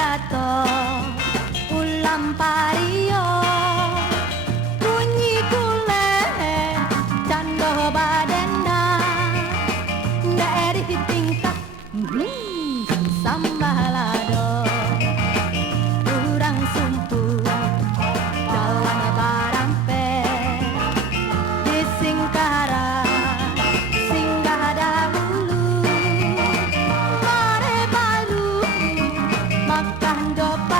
gato ulam pario bunyi kule cando badenda dari tingkat sambalado urang sumpu jalan barampe di Singkara singgah dahulu mare baru makan dopa